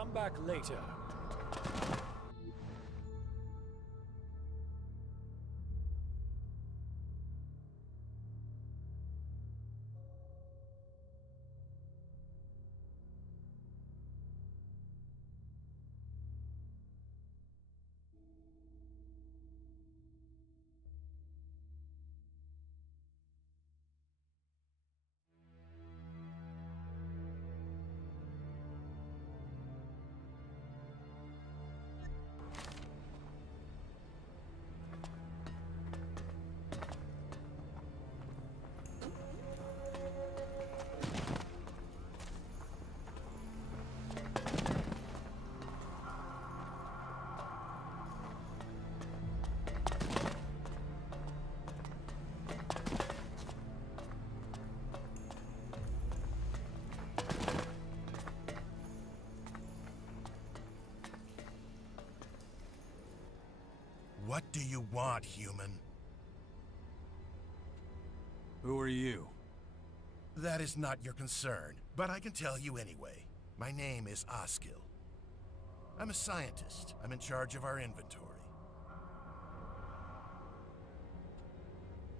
come back later. What do you want, human? Who are you? That is not your concern, but I can tell you anyway. My name is Oskil. I'm a scientist. I'm in charge of our inventory.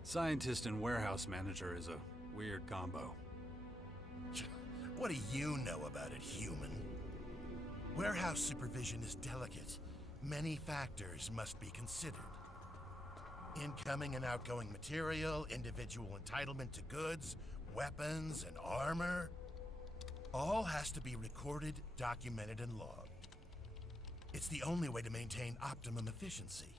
Scientist and warehouse manager is a weird combo. What do you know about it, human? Warehouse supervision is delicate. Many factors must be considered. Incoming and outgoing material, individual entitlement to goods, weapons, and armor. All has to be recorded, documented, and logged. It's the only way to maintain optimum efficiency.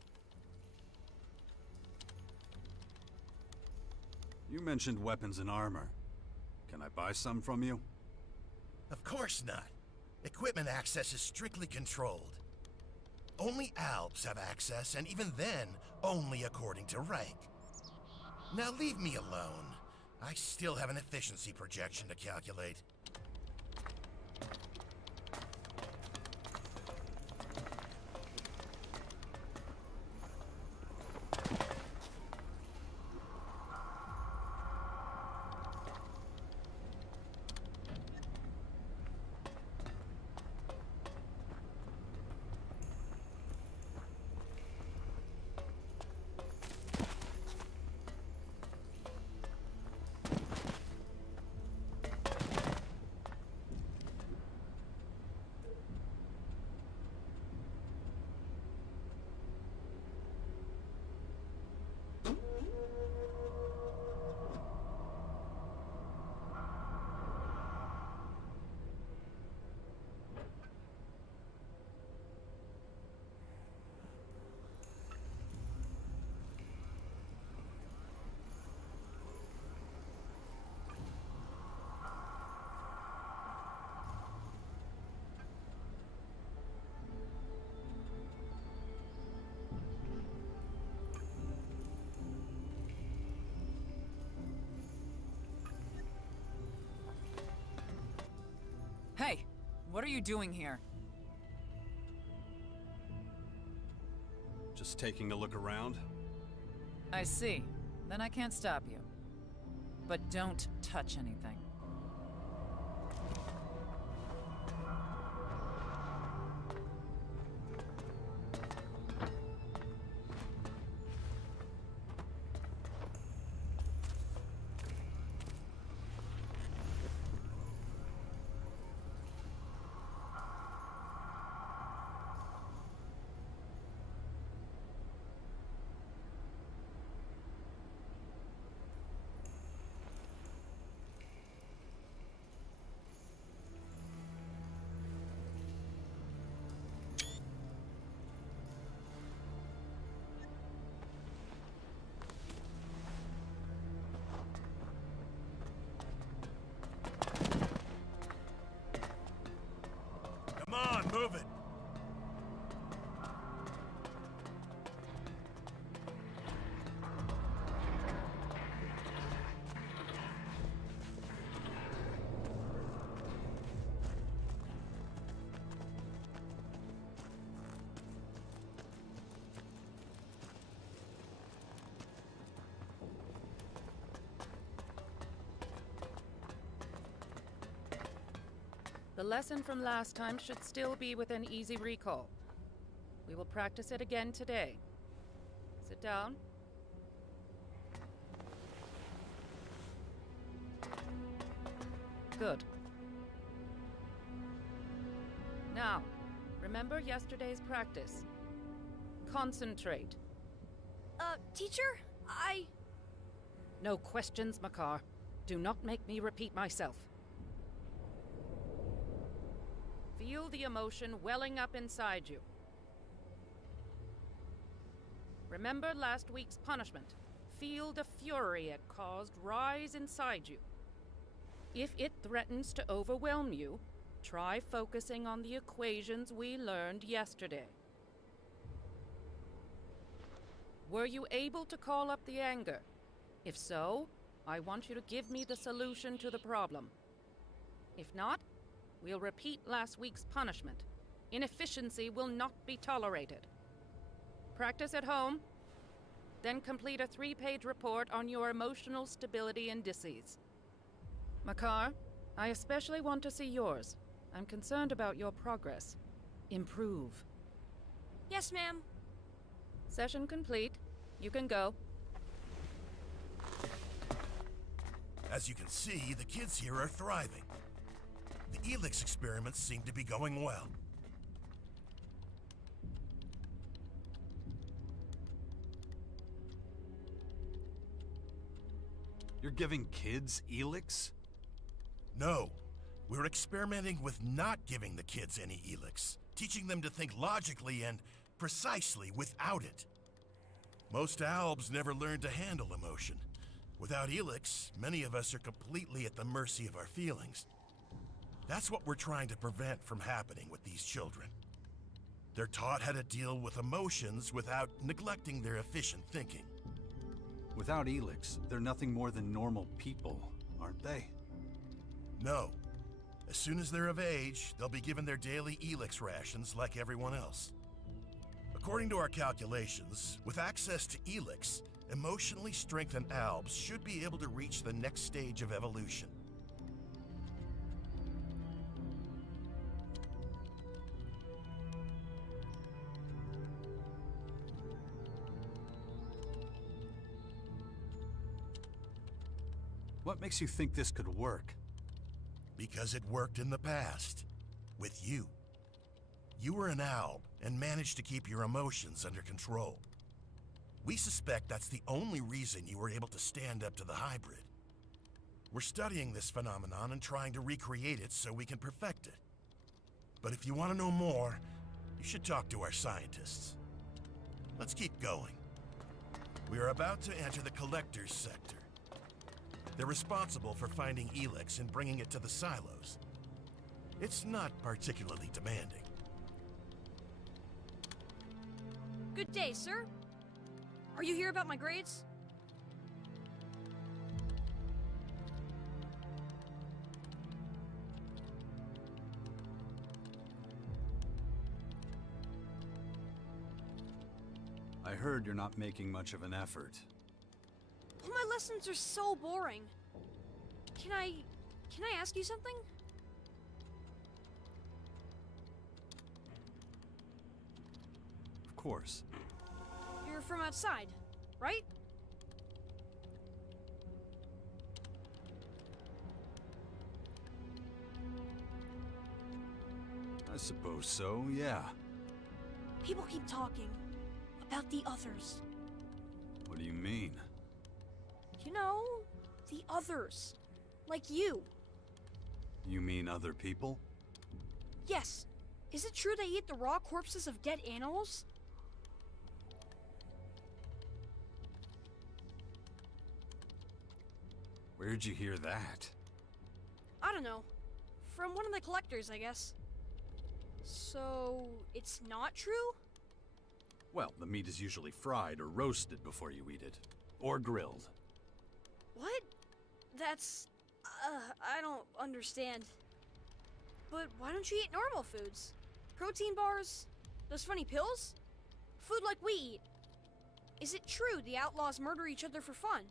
You mentioned weapons and armor. Can I buy some from you? Of course not. Equipment access is strictly controlled. Only Alps have access, and even then, only according to rank. Now leave me alone. I still have an efficiency projection to calculate. Hey, what are you doing here? Just taking a look around? I see. Then I can't stop you. But don't touch anything. The lesson from last time should still be within easy recall. We will practice it again today. Sit down. Good. Now, remember yesterday's practice. Concentrate. Teacher? No questions, Makar. Do not make me repeat myself. Feel the emotion welling up inside you. Remember last week's punishment. Feel the fury it caused rise inside you. If it threatens to overwhelm you, try focusing on the equations we learned yesterday. Were you able to call up the anger? If so, I want you to give me the solution to the problem. If not, we'll repeat last week's punishment. Inefficiency will not be tolerated. Practice at home, then complete a 3-page report on your emotional stability indices. Makar, I especially want to see yours. I'm concerned about your progress. Improve. Yes, ma'am. Session complete. You can go. As you can see, the kids here are thriving. The Elex experiments seem to be going well. You're giving kids Elex? No, we're experimenting with not giving the kids any Elex, teaching them to think logically and precisely without it. Most albs never learn to handle emotion. Without Elex, many of us are completely at the mercy of our feelings. That's what we're trying to prevent from happening with these children. They're taught how to deal with emotions without neglecting their efficient thinking. Without Elex, they're nothing more than normal people, aren't they? No. As soon as they're of age, they'll be given their daily Elex rations like everyone else. According to our calculations, with access to Elex, emotionally strengthened albs should be able to reach the next stage of evolution. What makes you think this could work? Because it worked in the past. With you. You were an alb and managed to keep your emotions under control. We suspect that's the only reason you were able to stand up to the hybrid. We're studying this phenomenon and trying to recreate it so we can perfect it. But if you want to know more, you should talk to our scientists. Let's keep going. We are about to enter the collector's sector. They're responsible for finding Elex and bringing it to the silos. It's not particularly demanding. Good day, sir. Are you here about my grades? I heard you're not making much of an effort. Well, my lessons are so boring. Can I ask you something? Of course. You're from outside, right? I suppose so, yeah. People keep talking about the others. What do you mean? You know, the others. Like you. You mean other people? Yes. Is it true they eat the raw corpses of dead animals? Where'd you hear that? I don't know. From one of the collectors, I guess. So, it's not true? Well, the meat is usually fried or roasted before you eat it. Or grilled. What? That's... I don't understand. But why don't you eat normal foods? Protein bars? Those funny pills? Food like we eat. Is it true the outlaws murder each other for fun?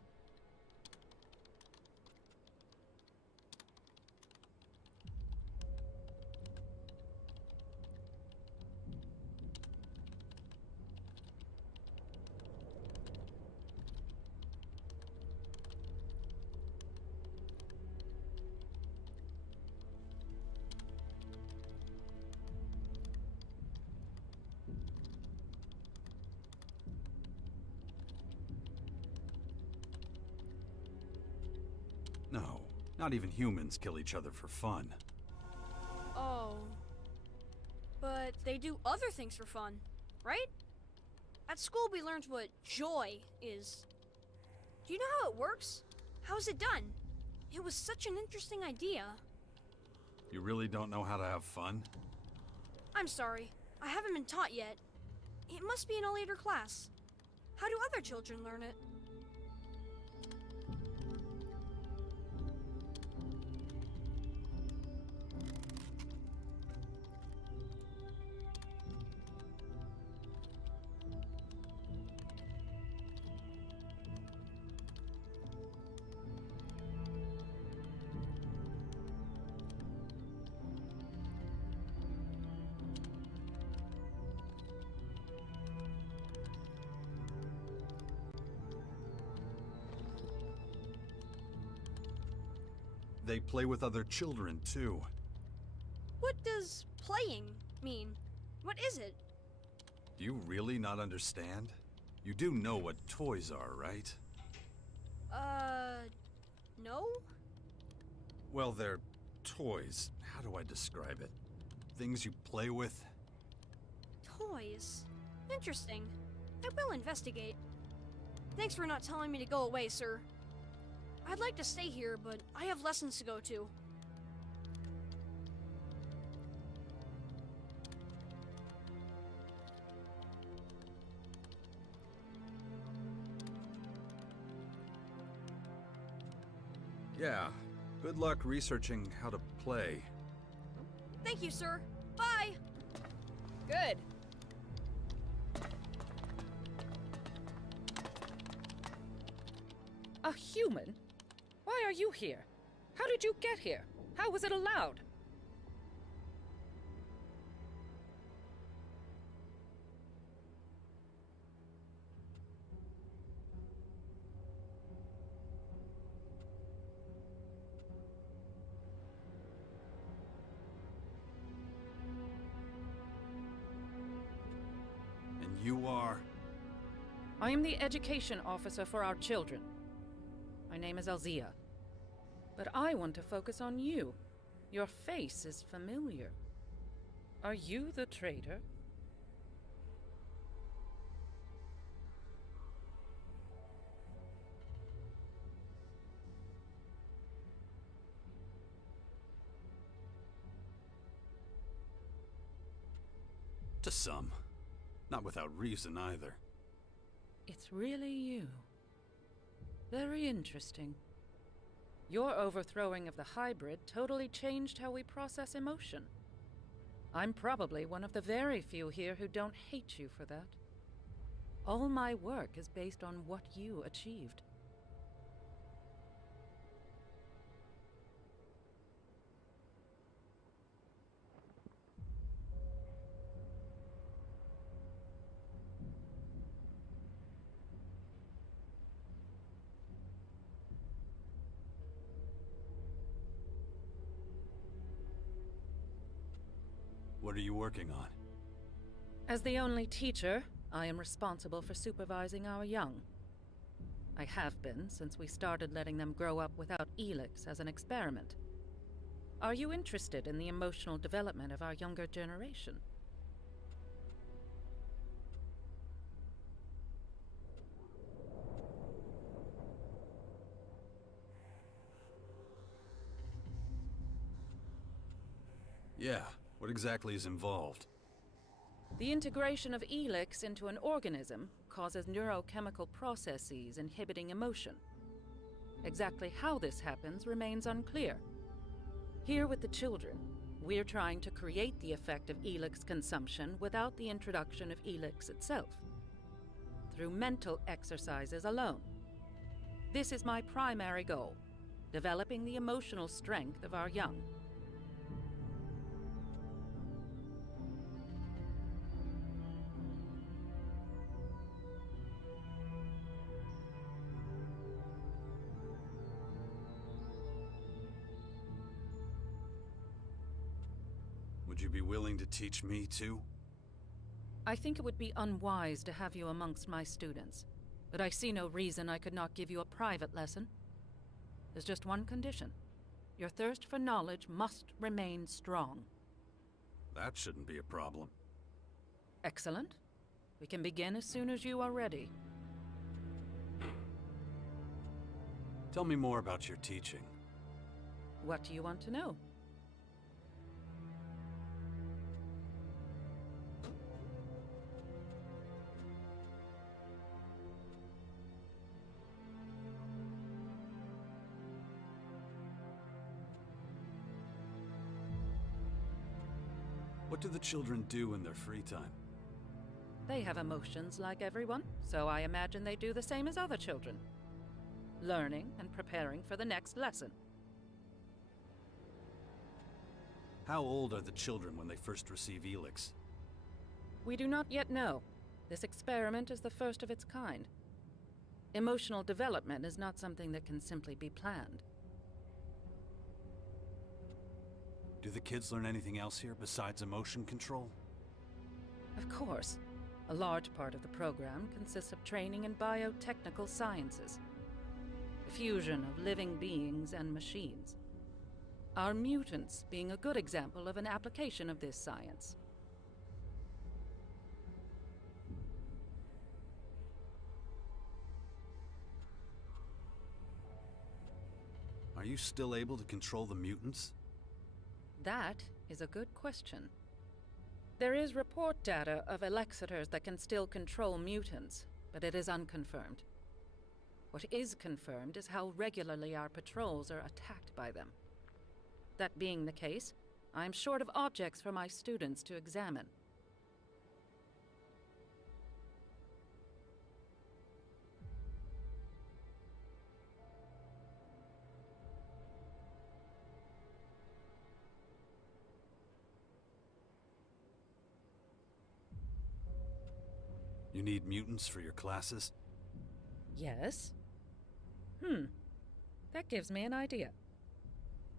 Not even humans kill each other for fun. Oh. But they do other things for fun, right? At school we learned what joy is. Do you know how it works? How is it done? It was such an interesting idea. You really don't know how to have fun? I'm sorry. I haven't been taught yet. It must be in a later class. How do other children learn it? They play with other children, too. What does playing mean? What is it? Do you really not understand? You do know what toys are, right? No? Well, they're toys. How do I describe it? Things you play with? Toys. Interesting. I will investigate. Thanks for not telling me to go away, sir. I'd like to stay here, but I have lessons to go to. Yeah. Good luck researching how to play. Thank you, sir. Bye! Good. A human? Why are you here? How did you get here? How was it allowed? And you are? I am the education officer for our children. My name is Alzia. But I want to focus on you. Your face is familiar. Are you the traitor? To some. Not without reason, either. It's really you. Very interesting. Your overthrowing of the hybrid totally changed how we process emotion. I'm probably one of the very few here who don't hate you for that. All my work is based on what you achieved. What are you working on? As the only teacher, I am responsible for supervising our young. I have been since we started letting them grow up without Elex as an experiment. Are you interested in the emotional development of our younger generation? Yeah. What exactly is involved? The integration of Elex into an organism causes neurochemical processes inhibiting emotion. Exactly how this happens remains unclear. Here with the children, we're trying to create the effect of Elex consumption without the introduction of Elex itself, through mental exercises alone. This is my primary goal, developing the emotional strength of our young. Would you be willing to teach me, too? I think it would be unwise to have you amongst my students, but I see no reason I could not give you a private lesson. There's just one condition. Your thirst for knowledge must remain strong. That shouldn't be a problem. Excellent. We can begin as soon as you are ready. Tell me more about your teaching. What do you want to know? What do the children do in their free time? They have emotions like everyone, so I imagine they do the same as other children. Learning and preparing for the next lesson. How old are the children when they first receive Elex? We do not yet know. This experiment is the first of its kind. Emotional development is not something that can simply be planned. Do the kids learn anything else here besides emotion control? Of course. A large part of the program consists of training in biotechnical sciences. The fusion of living beings and machines. Our mutants being a good example of an application of this science. Are you still able to control the mutants? That is a good question. There is report data of Elexiters that can still control mutants, but it is unconfirmed. What is confirmed is how regularly our patrols are attacked by them. That being the case, I am short of objects for my students to examine. You need mutants for your classes? Yes? That gives me an idea.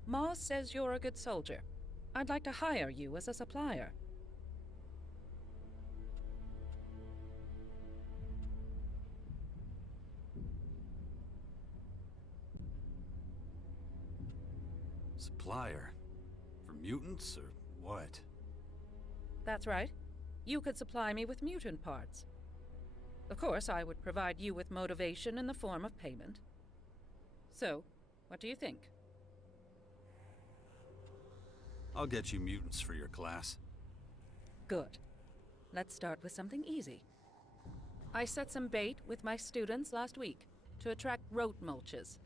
Moss says you're a good soldier. I'd like to hire you as a supplier. Supplier? For mutants, or what? That's right. You could supply me with mutant parts. Of course, I would provide you with motivation in the form of payment. So, what do you think? I'll get you mutants for your class. Good. Let's start with something easy. I set some bait with my students last week to attract rote mulches.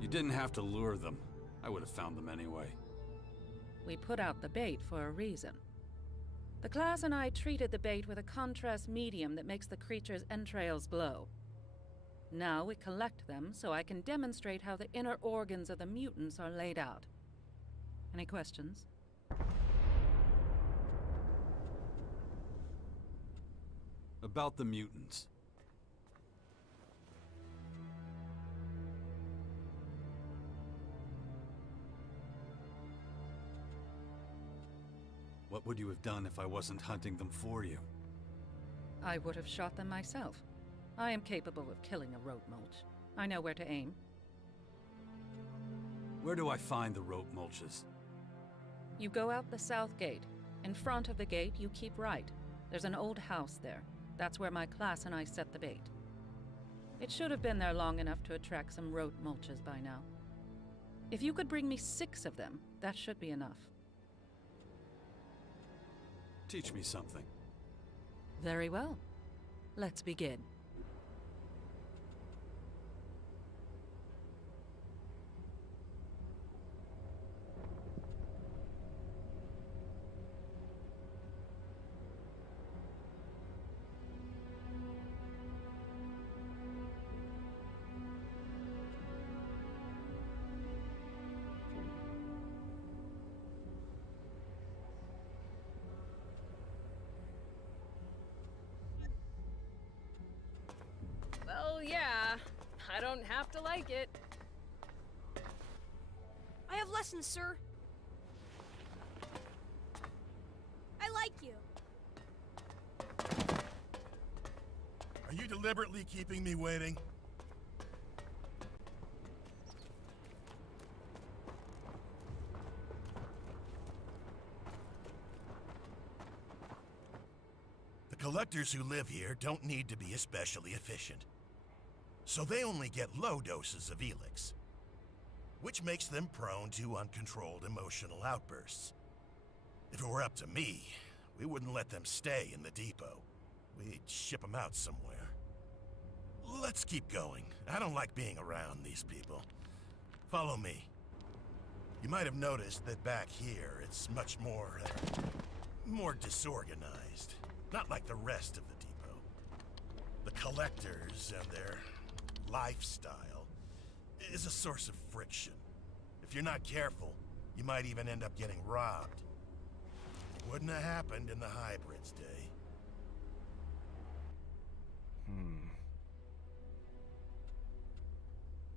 You didn't have to lure them. I would have found them anyway. We put out the bait for a reason. The class and I treated the bait with a contrast medium that makes the creature's entrails glow. Now we collect them so I can demonstrate how the inner organs of the mutants are laid out. Any questions? About the mutants. What would you have done if I wasn't hunting them for you? I would have shot them myself. I am capable of killing a rote mulch. I know where to aim. Where do I find the rote mulches? You go out the south gate. In front of the gate, you keep right. There's an old house there. That's where my class and I set the bait. It should have been there long enough to attract some rote mulches by now. If you could bring me 6 of them, that should be enough. Teach me something. Very well. Let's begin. I don't have to like it. I have lessons, sir. I like you. Are you deliberately keeping me waiting? The collectors who live here don't need to be especially efficient. So they only get low doses of Elex, which makes them prone to uncontrolled emotional outbursts. If it were up to me, we wouldn't let them stay in the depot. We'd ship them out somewhere. Let's keep going. I don't like being around these people. Follow me. You might have noticed that back here, it's much more disorganized. Not like the rest of the depot. The collectors and their lifestyle is a source of friction. If you're not careful, you might even end up getting robbed. Wouldn't have happened in the hybrids' day.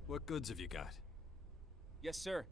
What goods have you got? Yes, sir.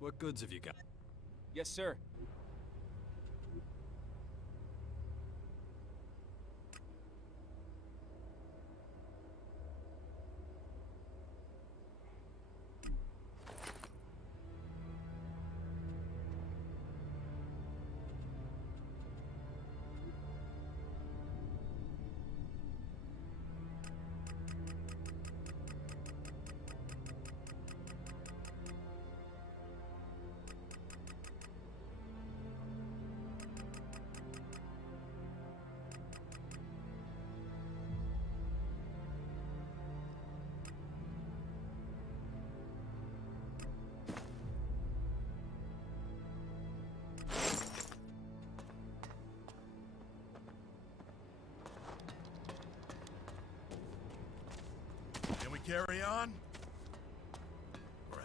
What goods have you got? Yes, sir. Can we carry on? Right.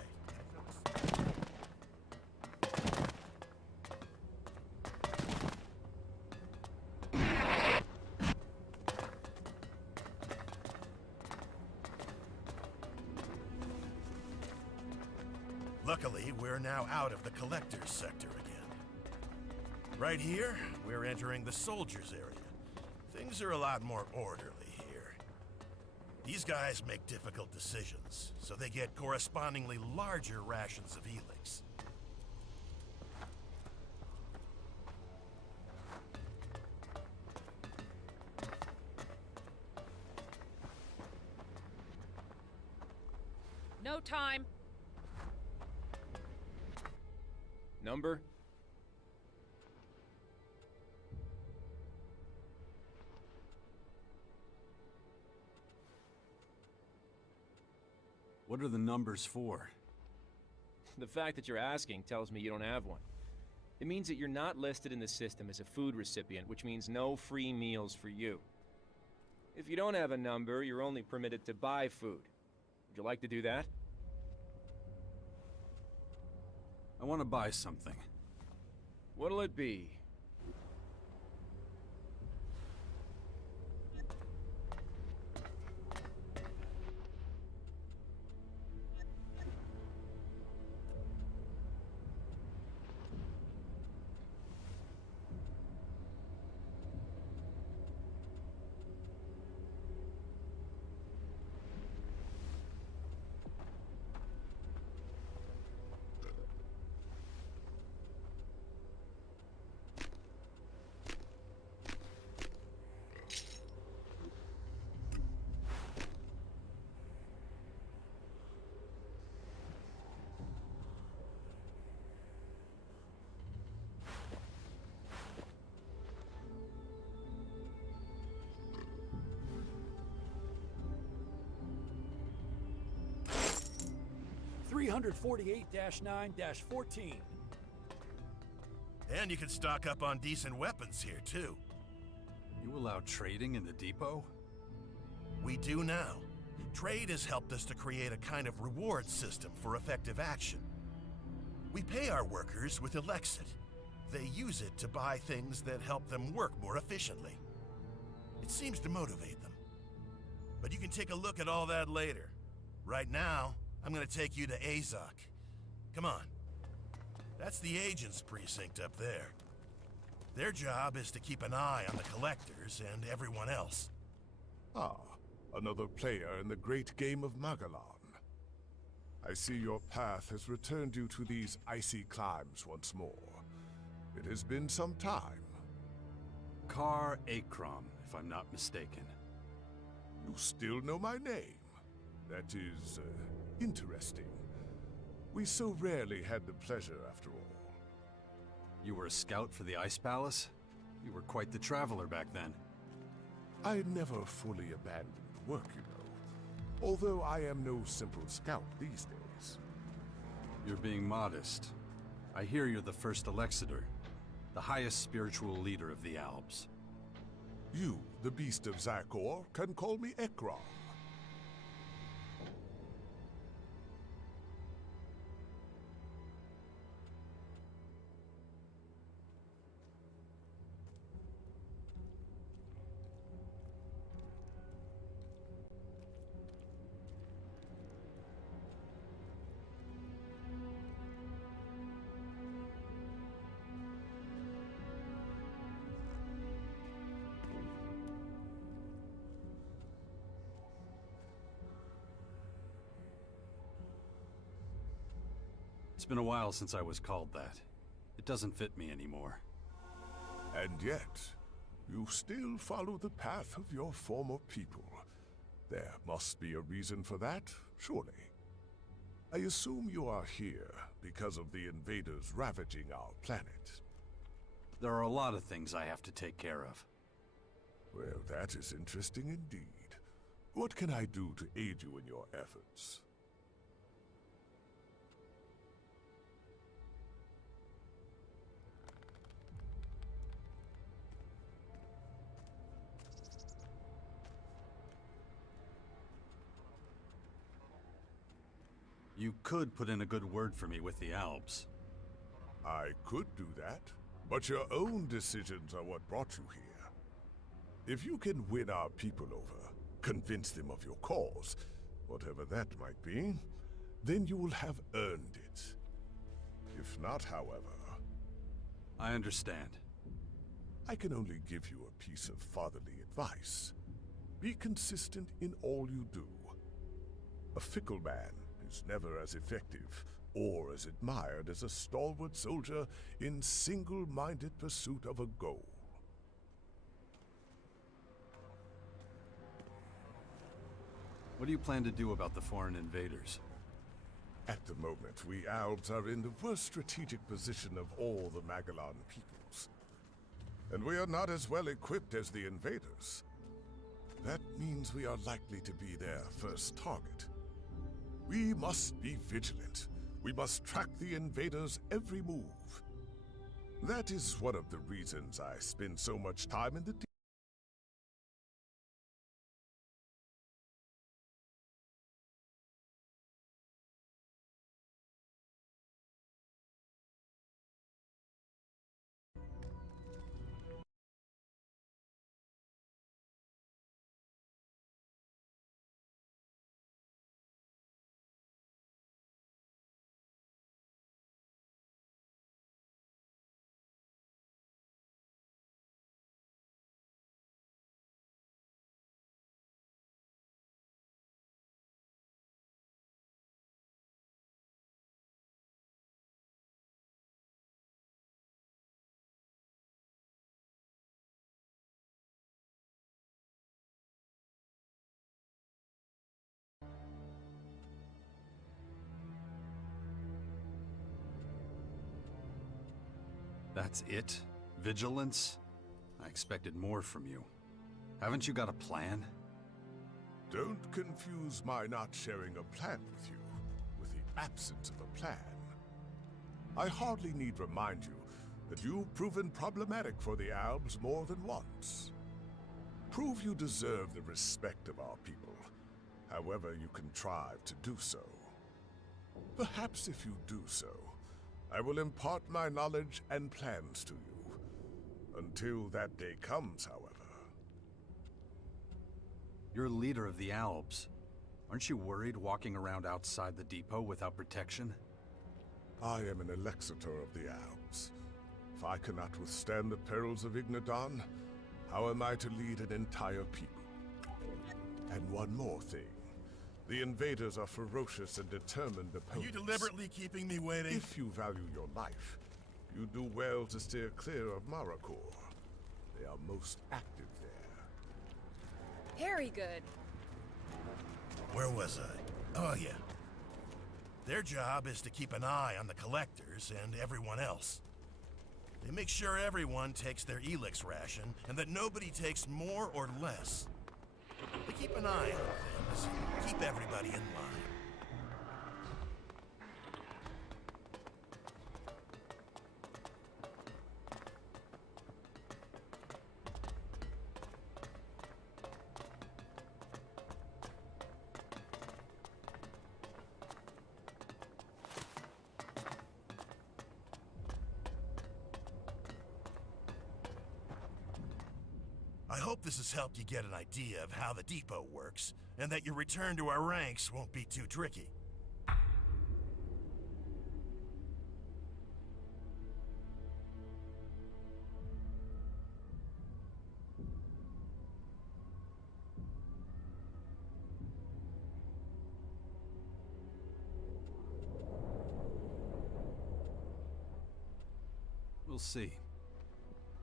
Luckily, we're now out of the collector's sector again. Right here, we're entering the soldiers' area. Things are a lot more orderly here. These guys make difficult decisions, so they get correspondingly larger rations of Elex. No time. Number? What are the numbers for? The fact that you're asking tells me you don't have one. It means that you're not listed in the system as a food recipient, which means no free meals for you. If you don't have a number, you're only permitted to buy food. Would you like to do that? I want to buy something. What'll it be? 148-9-14. And you can stock up on decent weapons here, too. You allow trading in the depot? We do now. Trade has helped us to create a kind of reward system for effective action. We pay our workers with Elex. They use it to buy things that help them work more efficiently. It seems to motivate them. But you can take a look at all that later. Right now, I'm gonna take you to Azok. Come on. That's the agent's precinct up there. Their job is to keep an eye on the collectors and everyone else. Ah, another player in the great game of Magellan. I see your path has returned you to these icy climes once more. It has been some time. Kar Akram, if I'm not mistaken. You still know my name. That is, interesting. We so rarely had the pleasure, after all. You were a scout for the Ice Palace? You were quite the traveler back then. I never fully abandoned work, you know. Although I am no simple scout these days. You're being modest. I hear you're the first Alexander, the highest spiritual leader of the Alps. You, the beast of Zakor, can call me Ekram. It's been a while since I was called that. It doesn't fit me anymore. And yet, you still follow the path of your former people. There must be a reason for that, surely. I assume you are here because of the invaders ravaging our planet. There are a lot of things I have to take care of. Well, that is interesting indeed. What can I do to aid you in your efforts? You could put in a good word for me with the Alps. I could do that, but your own decisions are what brought you here. If you can win our people over, convince them of your cause, whatever that might be, then you will have earned it. If not, however... I understand. I can only give you a piece of fatherly advice. Be consistent in all you do. A fickle man is never as effective or as admired as a stalwart soldier in single-minded pursuit of a goal. What do you plan to do about the foreign invaders? At the moment, we Albs are in the worst strategic position of all the Magellan peoples. And we are not as well equipped as the invaders. That means we are likely to be their first target. We must be vigilant. We must track the invaders' every move. That is one of the reasons I spend so much time in the That's it? Vigilance? I expected more from you. Haven't you got a plan? Don't confuse my not sharing a plan with you with the absence of a plan. I hardly need remind you that you've proven problematic for the Albs more than once. Prove you deserve the respect of our people, however you contrive to do so. Perhaps if you do so, I will impart my knowledge and plans to you. Until that day comes, however. You're leader of the Albs. Aren't you worried walking around outside the depot without protection? I am an Elexitor of the Albs. If I cannot withstand the perils of Ignadon, how am I to lead an entire people? And one more thing. The invaders are ferocious and determined Are opponents. you deliberately keeping me waiting? If you value your life, you do well to steer clear of Maracor. They are most active there. Very good. Where was I? Oh, yeah. Their job is to keep an eye on the collectors and everyone else. They make sure everyone takes their Elex ration and that nobody takes more or less. They keep an eye on things, keep everybody in line. I hope this has helped you get an idea of how the depot works, and that your return to our ranks won't be too tricky. We'll see.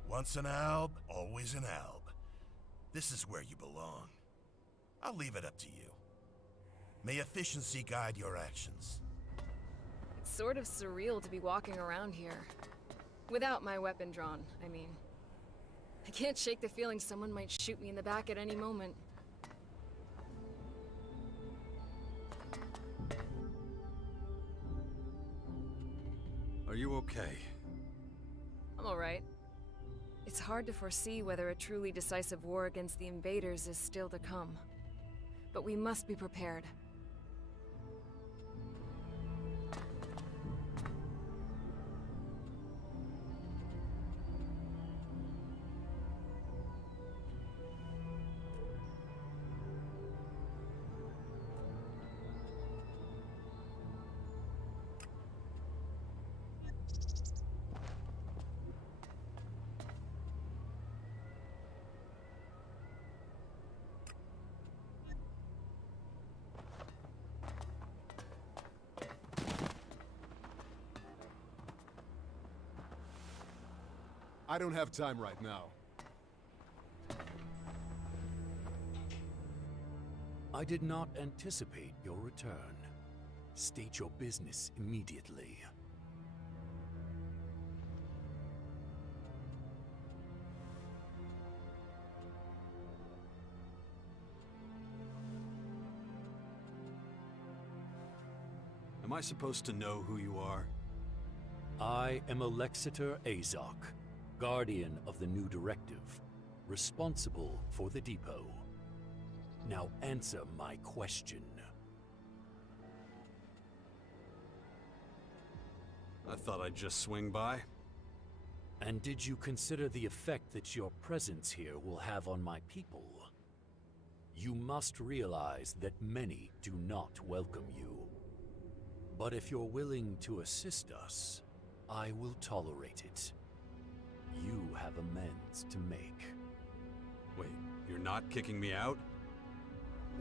Once an Alb, always an Alb. This is where you belong. I'll leave it up to you. May efficiency guide your actions. It's sort of surreal to be walking around here. Without my weapon drawn, I mean. I can't shake the feeling someone might shoot me in the back at any moment. Are you okay? I'm alright. It's hard to foresee whether a truly decisive war against the invaders is still to come. But we must be prepared. I don't have time right now. I did not anticipate your return. State your business immediately. Am I supposed to know who you are? I am Alexiter Azok, Guardian of the new directive, responsible for the depot. Now answer my question. I thought I'd just swing by. And did you consider the effect that your presence here will have on my people? You must realize that many do not welcome you. But if you're willing to assist us, I will tolerate it. You have amends to make. Wait, you're not kicking me out?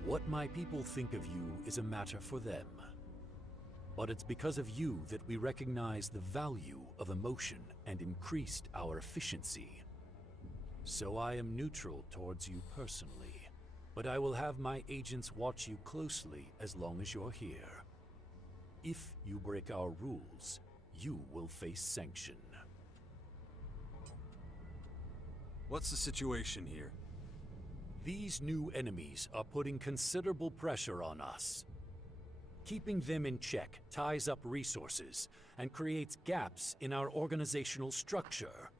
What my people think of you is a matter for them. But it's because of you that we recognize the value of emotion and increased our efficiency. So I am neutral towards you personally, but I will have my agents watch you closely as long as you're here. If you break our rules, you will face sanction. What's the situation here? These new enemies are putting considerable pressure on us. Keeping them in check ties up resources and creates gaps in our organizational structure.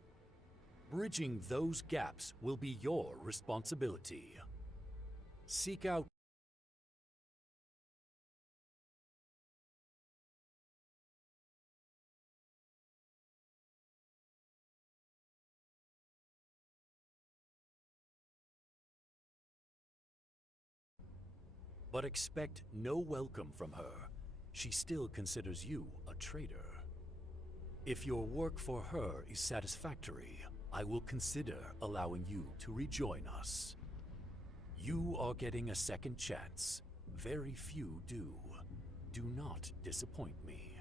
Bridging those gaps will be your responsibility. Seek out but expect no welcome from her. She still considers you a traitor. If your work for her is satisfactory, I will consider allowing you to rejoin us. You are getting a second chance. Very few do. Do not disappoint me.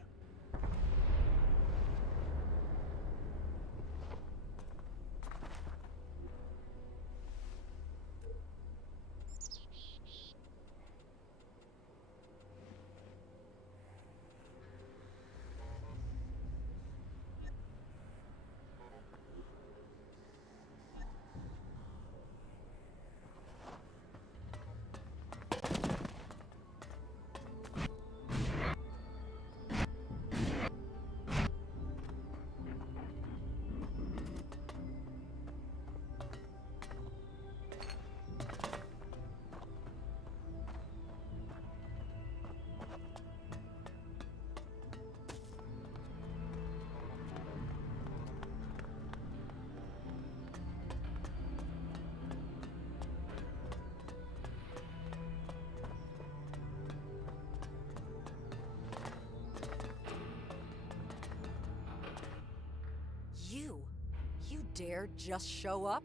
You dare just show up?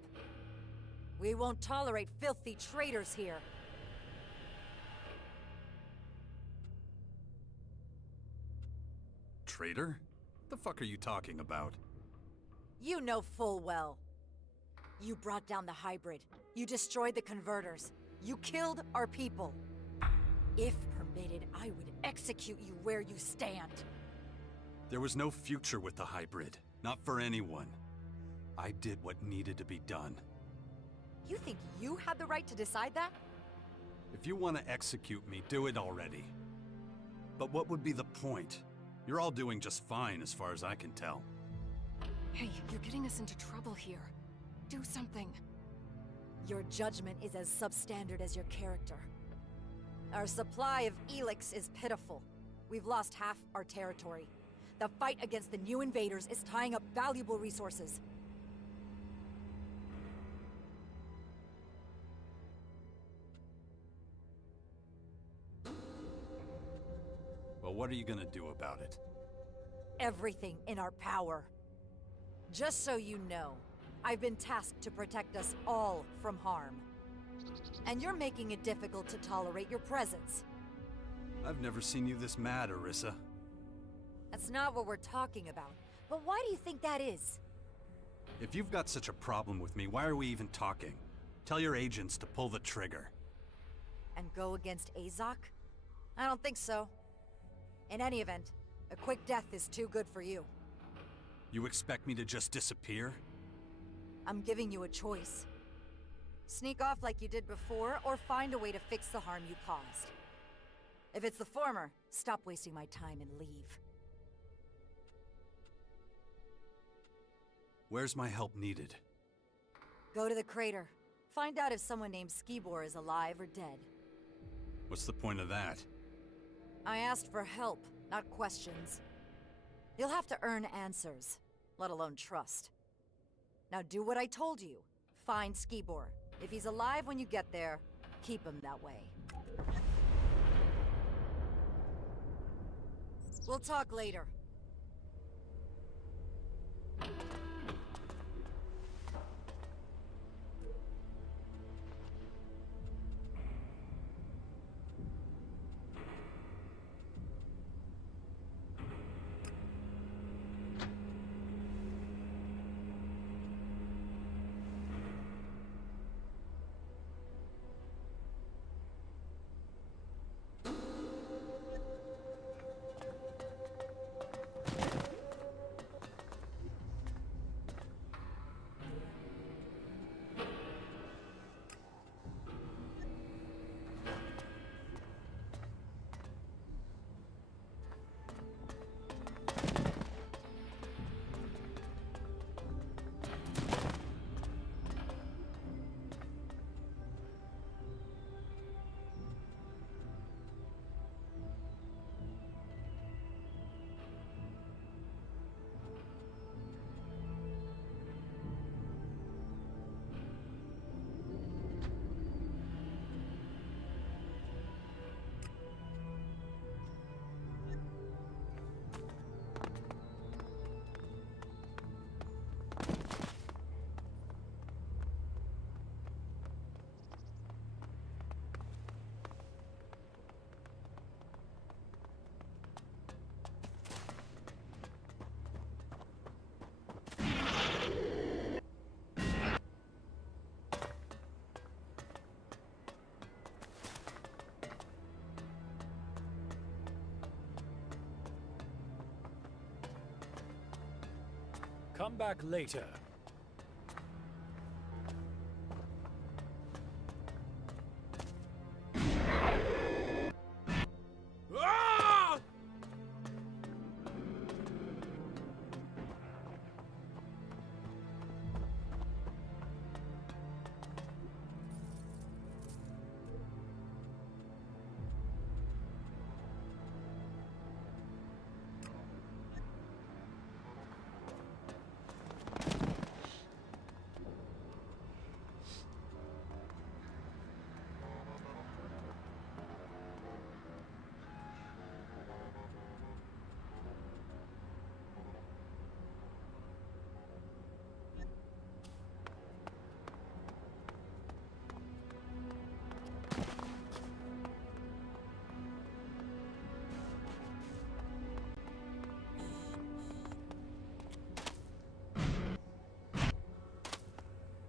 We won't tolerate filthy traitors here. Traitor? The fuck are you talking about? You know full well. You brought down the hybrid. You destroyed the converters. You killed our people. If permitted, I would execute you where you stand. There was no future with the hybrid. Not for anyone. I did what needed to be done. You think you had the right to decide that? If you want to execute me, do it already. But what would be the point? You're all doing just fine as far as I can tell. Hey, you're getting us into trouble here. Do something. Your judgment is as substandard as your character. Our supply of Elex is pitiful. We've lost half our territory. The fight against the new invaders is tying up valuable resources. Well, what are you gonna do about it? Everything in our power. Just so you know, I've been tasked to protect us all from harm. And you're making it difficult to tolerate your presence. I've never seen you this mad, Orisa. That's not what we're talking about. But why do you think that is? If you've got such a problem with me, why are we even talking? Tell your agents to pull the trigger. And go against Azok? I don't think so. In any event, a quick death is too good for you. You expect me to just disappear? I'm giving you a choice. Sneak off like you did before, or find a way to fix the harm you caused. If it's the former, stop wasting my time and leave. Where's my help needed? Go to the crater. Find out if someone named Skibor is alive or dead. What's the point of that? I asked for help, not questions. You'll have to earn answers, let alone trust. Now do what I told you. Find Skibor. If he's alive when you get there, keep him that way. We'll talk later. Come back later. Ah!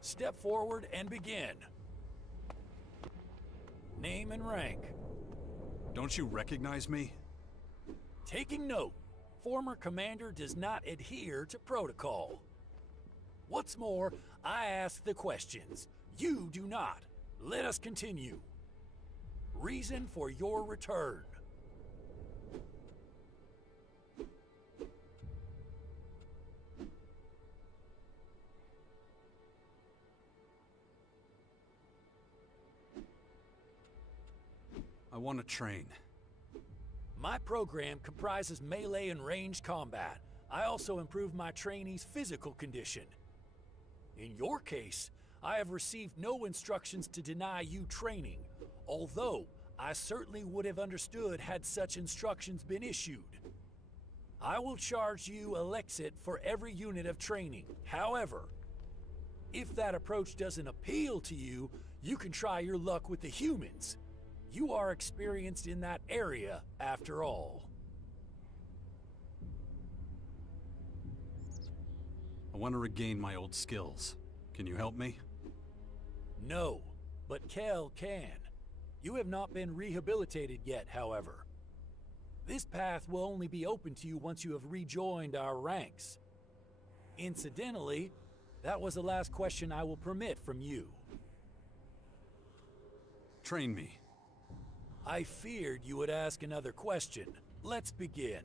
Step forward and begin. Name and rank. Don't you recognize me? Taking note, former commander does not adhere to protocol. What's more, I ask the questions. You do not. Let us continue. Reason for your return. I want to train. My program comprises melee and ranged combat. I also improve my trainees' physical condition. In your case, I have received no instructions to deny you training, although I certainly would have understood had such instructions been issued. I will charge you Elexit for every unit of training. However, if that approach doesn't appeal to you, you can try your luck with the humans. You are experienced in that area, after all. I want to regain my old skills. Can you help me? No, but Kel can. You have not been rehabilitated yet, however. This path will only be open to you once you have rejoined our ranks. Incidentally, that was the last question I will permit from you. Train me. I feared you would ask another question. Let's begin.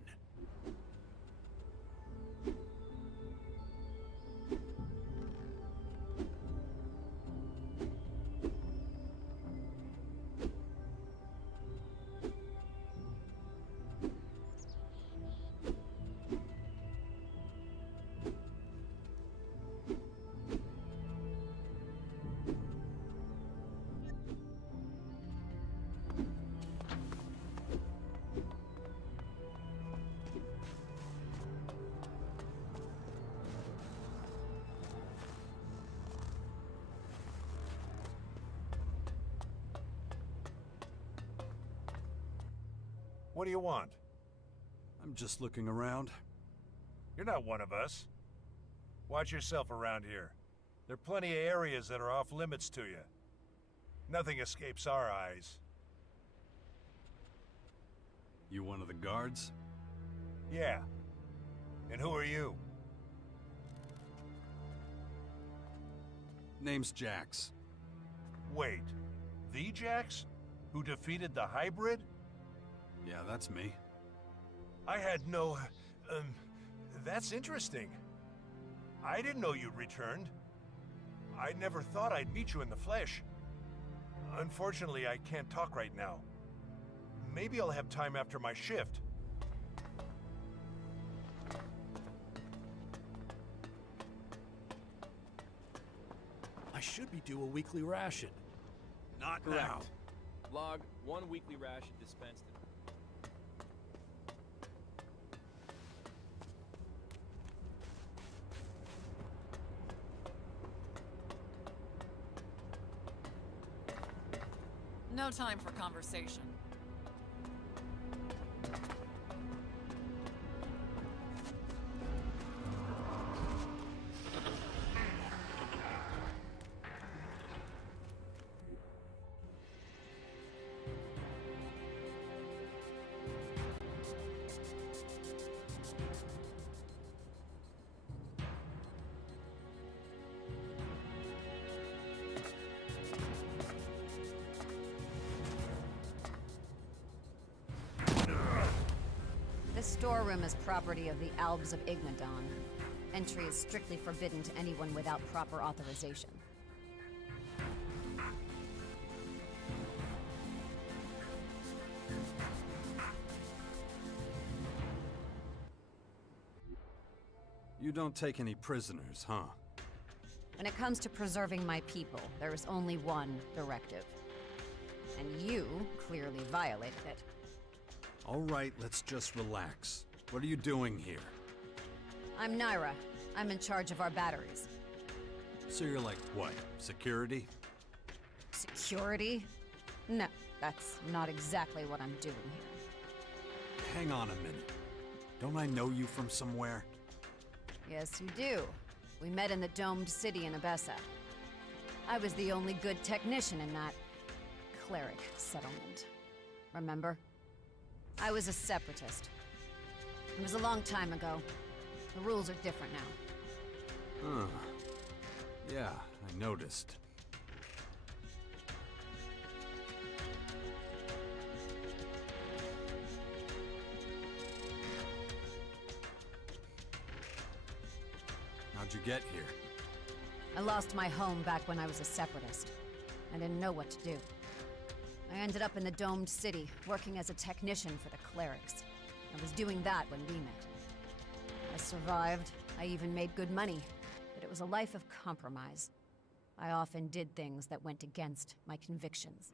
What do you want? I'm just looking around. You're not one of us. Watch yourself around here. There are plenty of areas that are off limits to you. Nothing escapes our eyes. You one of the guards? Yeah. And who are you? Name's Jax. Wait. The Jax? Who defeated the hybrid? Yeah, that's me. I had no... that's interesting. I didn't know you'd returned. I never thought I'd meet you in the flesh. Unfortunately, I can't talk right now. Maybe I'll have time after my shift. I should be due a weekly ration. Not Correct. now. Log, 1 weekly ration dispensed. No time for conversation. storeroom is property of the Albs of Igmadon. Entry is strictly forbidden to anyone without proper authorization. You don't take any prisoners, huh? When it comes to preserving my people, there is only one directive. And you clearly violated it. All right, let's just relax. What are you doing here? I'm Naira. I'm in charge of our batteries. So you're like, what, security? Security? No, that's not exactly what I'm doing here. Hang on a minute. Don't I know you from somewhere? Yes, you do. We met in the domed city in Abessa. I was the only good technician in that cleric settlement. Remember? I was a separatist. It was a long time ago. The rules are different now. Huh. Yeah, I noticed. How'd you get here? I lost my home back when I was a separatist. I didn't know what to do. I ended up in the domed city, working as a technician for the clerics. I was doing that when we met. I survived. I even made good money. But it was a life of compromise. I often did things that went against my convictions.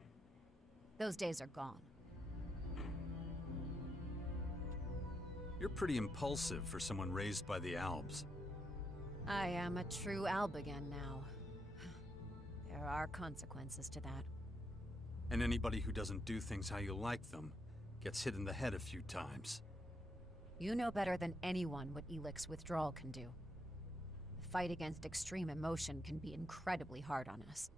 Those days are gone. You're pretty impulsive for someone raised by the Albs. I am a true Albigan now. There are consequences to that. And anybody who doesn't do things how you like them gets hit in the head a few times. You know better than anyone what Elex withdrawal can do. The fight against extreme emotion can be incredibly hard on us.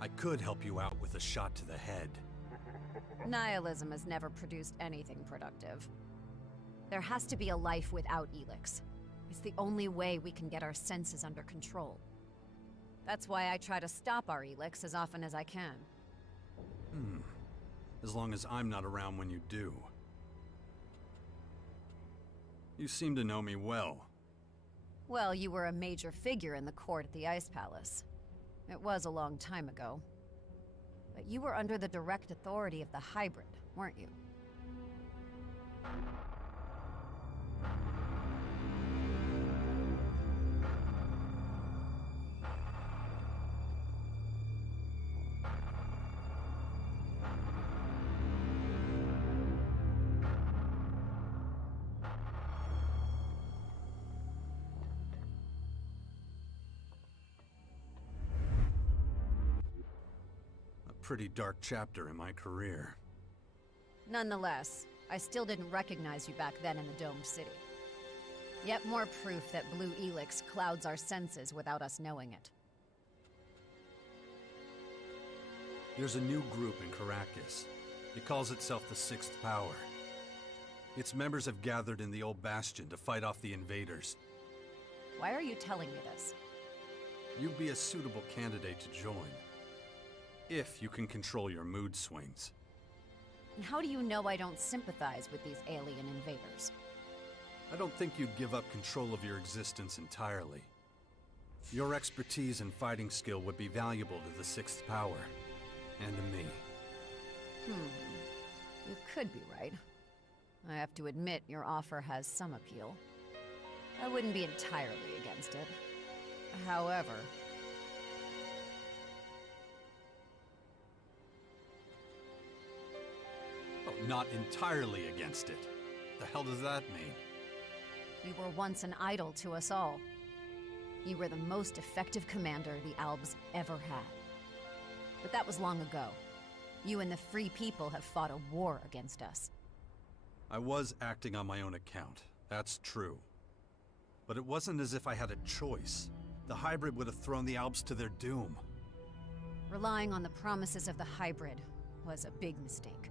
I could help you out with a shot to the head. Nihilism has never produced anything productive. There has to be a life without Elex. It's the only way we can get our senses under control. That's why I try to stop our Elex as often as I can. As long as I'm not around when you do. You seem to know me well. Well, you were a major figure in the court at the Ice Palace. It was a long time ago. But you were under the direct authority of the Hybrid, weren't you? Pretty dark chapter in my career. Nonetheless, I still didn't recognize you back then in the domed city. Yet more proof that Blue Elex clouds our senses without us knowing it. There's a new group in Caracas. It calls itself the Sixth Power. Its members have gathered in the old bastion to fight off the invaders. Why are you telling me this? You'd be a suitable candidate to join. If you can control your mood swings. And how do you know I don't sympathize with these alien invaders? I don't think you'd give up control of your existence entirely. Your expertise and fighting skill would be valuable to the Sixth Power. And to me. You could be right. I have to admit, your offer has some appeal. I wouldn't be entirely against it. However... Oh, not entirely against it. The hell does that mean? You were once an idol to us all. You were the most effective commander the Albs ever had. But that was long ago. You and the Free People have fought a war against us. I was acting on my own account, that's true. But it wasn't as if I had a choice. The hybrid would have thrown the Alps to their doom. Relying on the promises of the hybrid was a big mistake.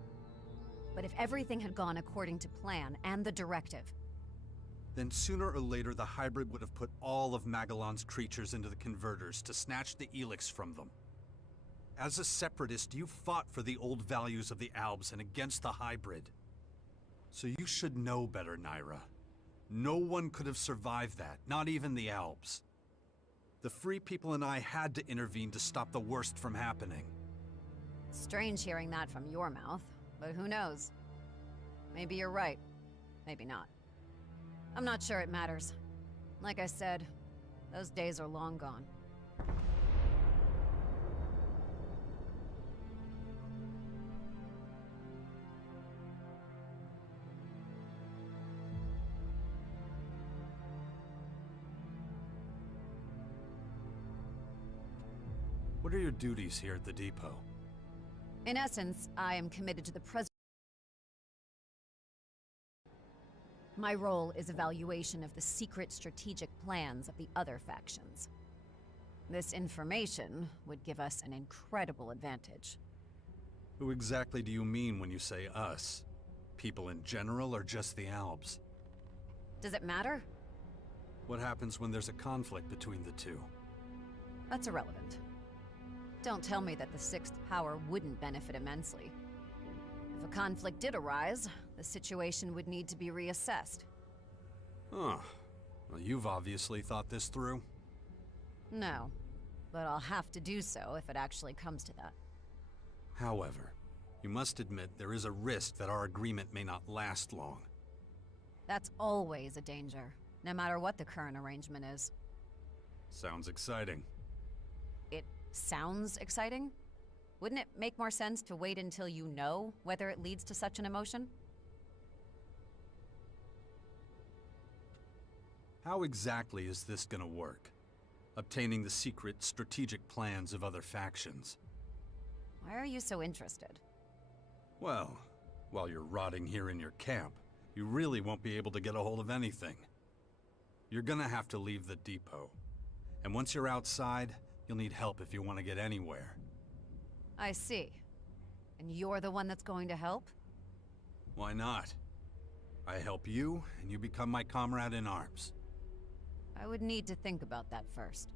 But if everything had gone according to plan and the directive, then sooner or later the hybrid would have put all of Magellan's creatures into the converters to snatch the Elex from them. As a separatist, you fought for the old values of the Albs and against the hybrid. So you should know better, Naira. No one could have survived that, not even the Albs. The Free People and I had to intervene to stop the worst from happening. strange hearing that from your mouth, but who knows? Maybe you're right. Maybe not. I'm not sure it matters. Like I said, those days are long gone. What are your duties here at the depot? In essence, I am committed to the My role is evaluation of the secret strategic plans of the other factions. This information would give us an incredible advantage. Who exactly do you mean when you say us? People in general or just the Albs? Does it matter? What happens when there's a conflict between the two? That's irrelevant. Don't tell me that the Sixth Power wouldn't benefit immensely. If a conflict did arise, the situation would need to be reassessed. Huh. Well, you've obviously thought this through. No, but I'll have to do so if it actually comes to that. However, you must admit there is a risk that our agreement may not last long. That's always a danger, no matter what the current arrangement is. Sounds exciting. It sounds exciting? Wouldn't it make more sense to wait until you know whether it leads to such an emotion? How exactly is this gonna work? Obtaining the secret, strategic plans of other factions. Why are you so interested? Well, while you're rotting here in your camp, you really won't be able to get a hold of anything. You're gonna have to leave the depot. And once you're outside, you'll need help if you want to get anywhere. I see. And you're the one that's going to help? Why not? I help you, and you become my comrade in arms. I would need to think about that first.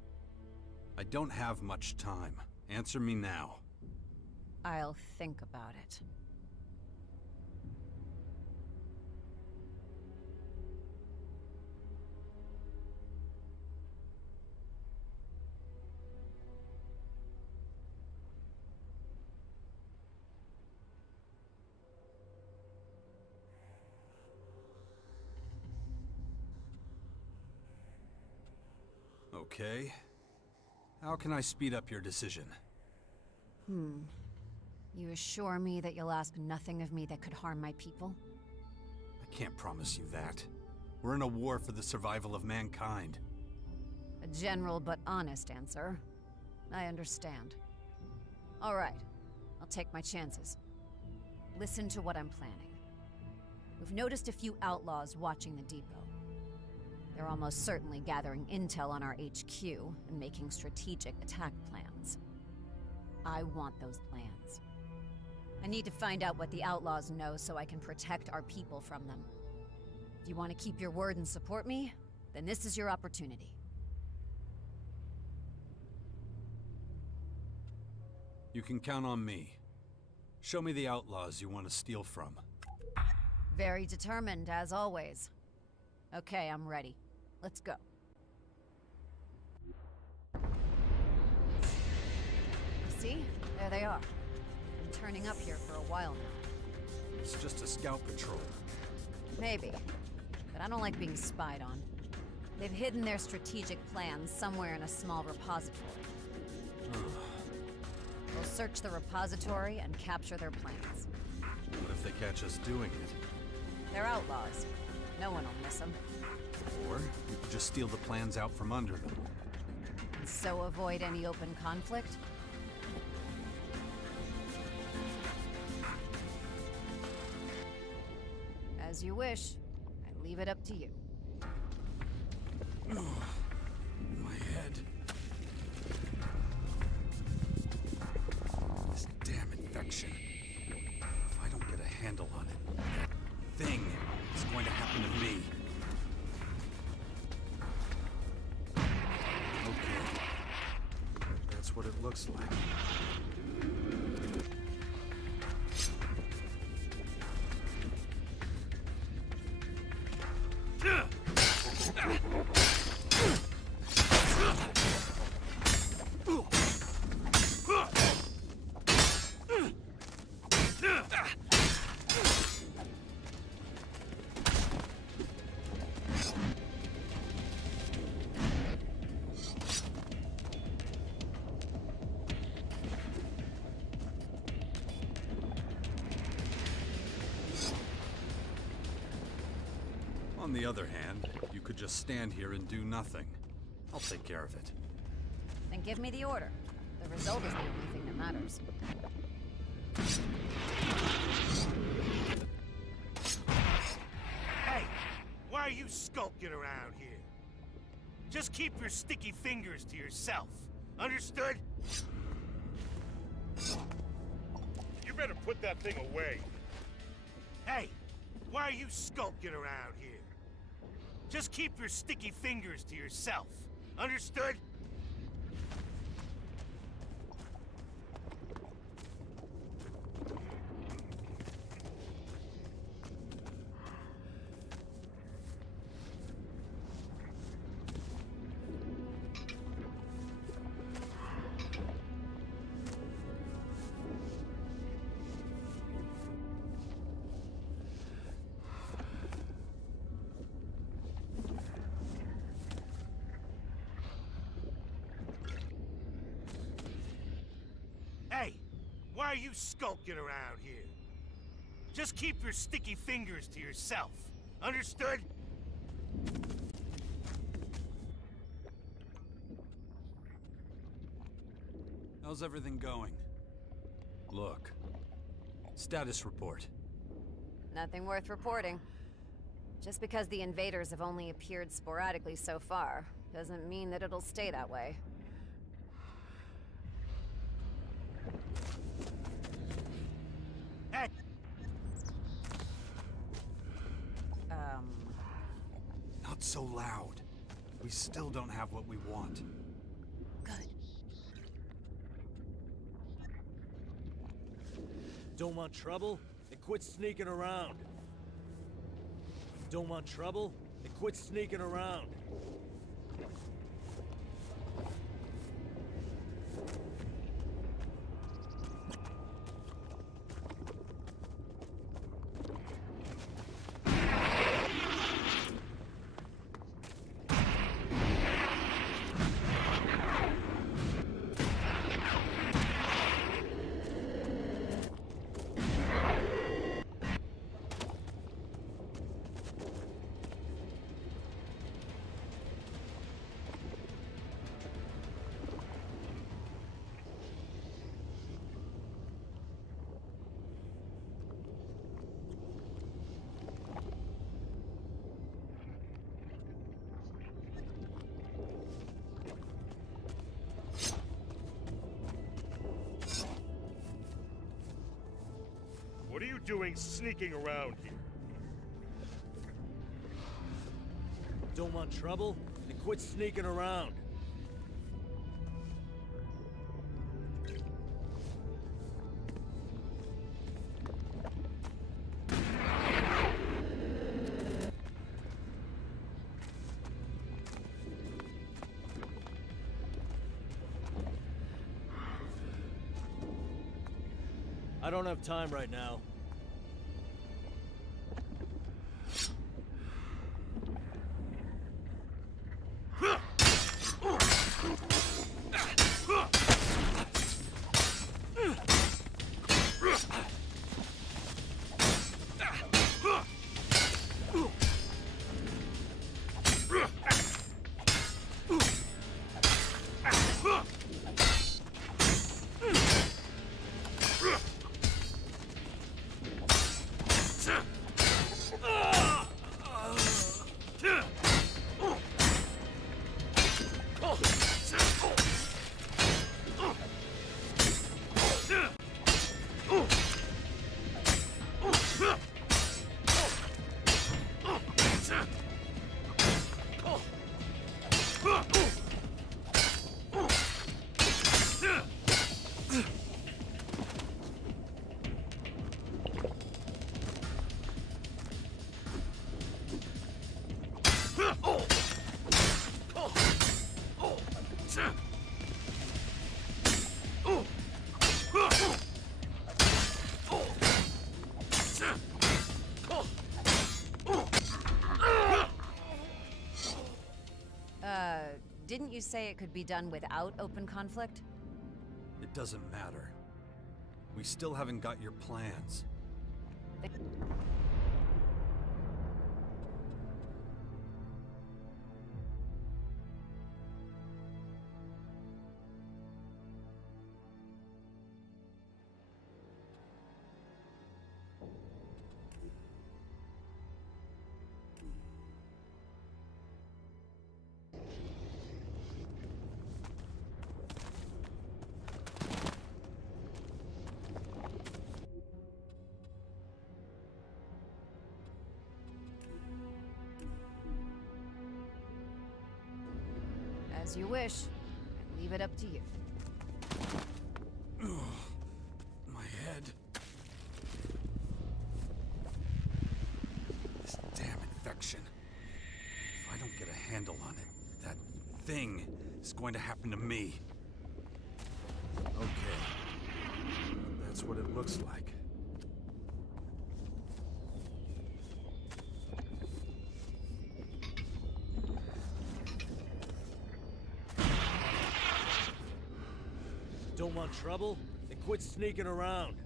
I don't have much time. Answer me now. I'll think about it. Okay. How can I speed up your decision? You assure me that you'll ask nothing of me that could harm my people? I can't promise you that. We're in a war for the survival of mankind. A general but honest answer. I understand. All right. I'll take my chances. Listen to what I'm planning. We've noticed a few outlaws watching the depot. They're almost certainly gathering intel on our HQ and making strategic attack plans. I want those plans. I need to find out what the outlaws know so I can protect our people from them. If you want to keep your word and support me, then this is your opportunity. You can count on me. Show me the outlaws you want to steal from. Very determined, as always. Okay, I'm ready. Let's go. See? There they are. Been turning up here for a while now. It's just a scout patrol. Maybe. But I don't like being spied on. They've hidden their strategic plans somewhere in a small repository. We'll search the repository and capture their plans. What if they catch us doing it? They're outlaws. No one will miss them. Or we could just steal the plans out from under them. And so avoid any open conflict? As you wish. I leave it up to you. My head. This damn infection. If I don't get a handle on it, that thing is going to happen to me. Okay. That's what it looks like. On the other hand, you could just stand here and do nothing. I'll take care of it. Then give me the order. The result is the only thing that matters. Hey, why are you skulking around here? Just keep your sticky fingers to yourself. Understood? You better put that thing away. Hey, why are you skulking around here? Just keep your sticky fingers to yourself. Understood? Hey, why are you skulking around here? Just keep your sticky fingers to yourself. Understood? How's everything going? Look. Status report. Nothing worth reporting. Just because the invaders have only appeared sporadically so far, doesn't mean that it'll stay that way. Hey! Not so loud. We still don't have what we want. Good. Don't want trouble? Then quit sneaking around. Don't want trouble? Then quit sneaking around. What are you doing sneaking around here? Don't want trouble? Then quit sneaking around. I don't have time right now. didn't you say it could be done without open conflict? It doesn't matter. We still haven't got your plans. As you wish. I leave it up to you. My head. This damn infection. If I don't get a handle on it, that thing is going to happen to me. Okay. That's what it looks like. Don't want trouble? Then quit sneaking around.